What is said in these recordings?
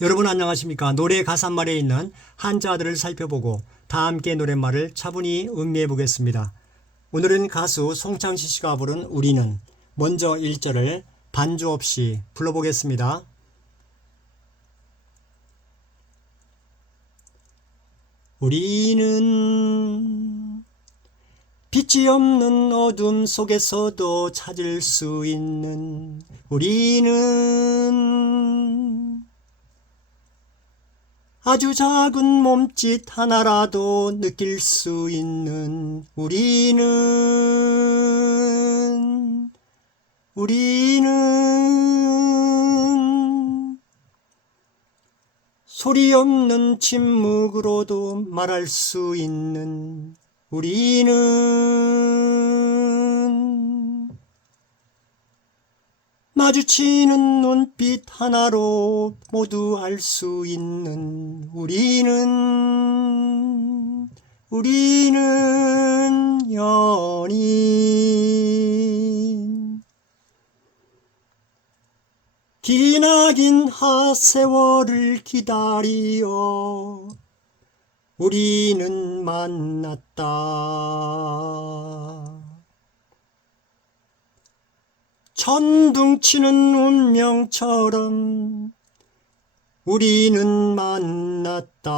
여러분 안녕하십니까? 노래 가사말에 있는 한자들을 살펴보고 다 함께 노랫말을 차분히 음미해 보겠습니다. 오늘은 가수 송창시 씨가 부른 우리는 먼저 1절을 반주 없이 불러보겠습니다. 우리는 빛이 없는 어둠 속에서도 찾을 수 있는 우리는 아주 작은 몸짓 하나라도 느낄 수 있는 우리는 우리는 소리 없는 침묵으로도 말할 수 있는 우리는 마주치는 눈빛 하나로 모두 알 수 있는 우리는 우리는 연인 기나긴 하세월을 기다리어 우리는 만났다. 천둥치는 운명처럼 우리는 만났다.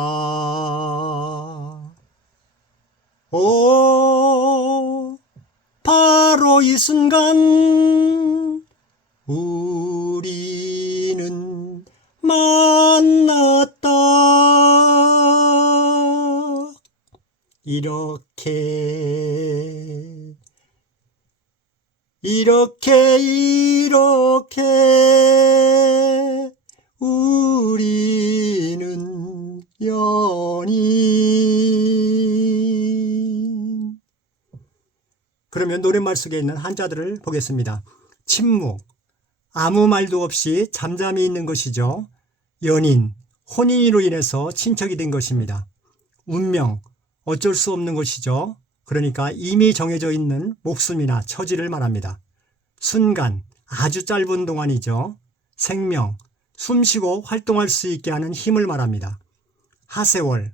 오, 바로 이 순간 우리는 만났다. 이렇게 이렇게 이렇게 우리는 연인 그러면 노랫말 속에 있는 한자들을 보겠습니다. 침묵 아무 말도 없이 잠잠히 있는 것이죠. 연인 혼인으로 인해서 친척이 된 것입니다. 운명 어쩔 수 없는 것이죠. 그러니까 이미 정해져 있는 목숨이나 처지를 말합니다. 순간, 아주 짧은 동안이죠. 생명, 숨 쉬고 활동할 수 있게 하는 힘을 말합니다. 하세월,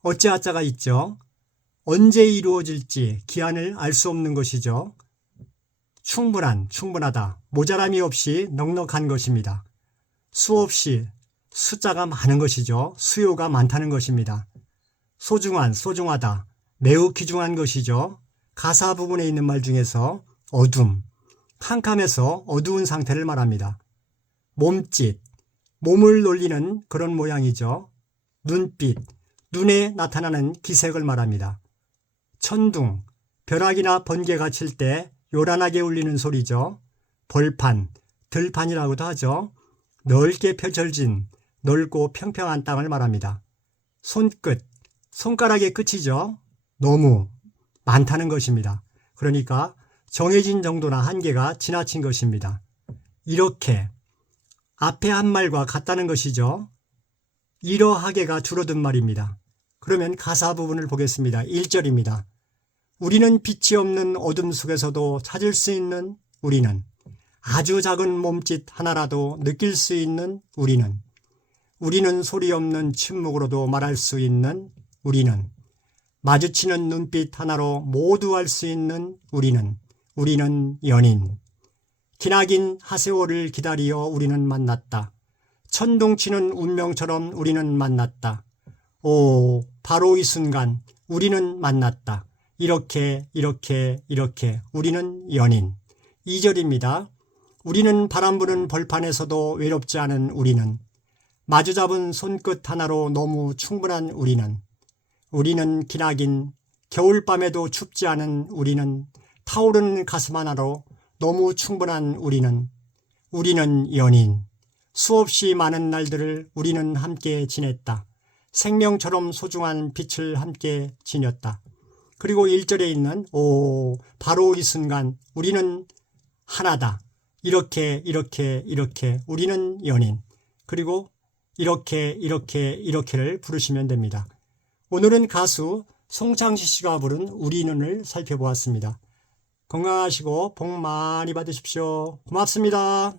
어찌하자가 있죠. 언제 이루어질지 기한을 알 수 없는 것이죠. 충분한, 충분하다, 모자람이 없이 넉넉한 것입니다. 수없이 숫자가 많은 것이죠. 수요가 많다는 것입니다. 소중한, 소중하다, 매우 귀중한 것이죠. 가사 부분에 있는 말 중에서 어둠, 캄캄해서 어두운 상태를 말합니다. 몸짓, 몸을 놀리는 그런 모양이죠. 눈빛, 눈에 나타나는 기색을 말합니다. 천둥, 벼락이나 번개가 칠 때 요란하게 울리는 소리죠. 벌판, 들판이라고도 하죠. 넓게 펼쳐진 넓고 평평한 땅을 말합니다. 손끝, 손가락의 끝이죠. 너무 많다는 것입니다. 그러니까 정해진 정도나 한계가 지나친 것입니다. 이렇게 앞에 한 말과 같다는 것이죠. 이러하게가 줄어든 말입니다. 그러면 가사 부분을 보겠습니다. 1절입니다. 우리는 빛이 없는 어둠 속에서도 찾을 수 있는 우리는 아주 작은 몸짓 하나라도 느낄 수 있는 우리는 우리는 소리 없는 침묵으로도 말할 수 있는 우리는 마주치는 눈빛 하나로 모두 알 수 있는 우리는 우리는 연인 기나긴 하세월을 기다리어 우리는 만났다. 천둥치는 운명처럼 우리는 만났다. 오, 바로 이 순간 우리는 만났다. 이렇게 이렇게 이렇게 우리는 연인. 2절입니다. 우리는 바람 부는 벌판에서도 외롭지 않은 우리는 마주 잡은 손끝 하나로 너무 충분한 우리는 우리는 기나긴 겨울밤에도 춥지 않은 우리는 타오르는 가슴 하나로 너무 충분한 우리는 우리는 연인 수없이 많은 날들을 우리는 함께 지냈다. 생명처럼 소중한 빛을 함께 지녔다. 그리고 1절에 있는 오 바로 이 순간 우리는 하나다. 이렇게 이렇게 이렇게 우리는 연인. 그리고 이렇게 이렇게 이렇게를 부르시면 됩니다. 오늘은 가수 송창시 씨가 부른 우리는을 살펴보았습니다. 건강하시고 복 많이 받으십시오. 고맙습니다.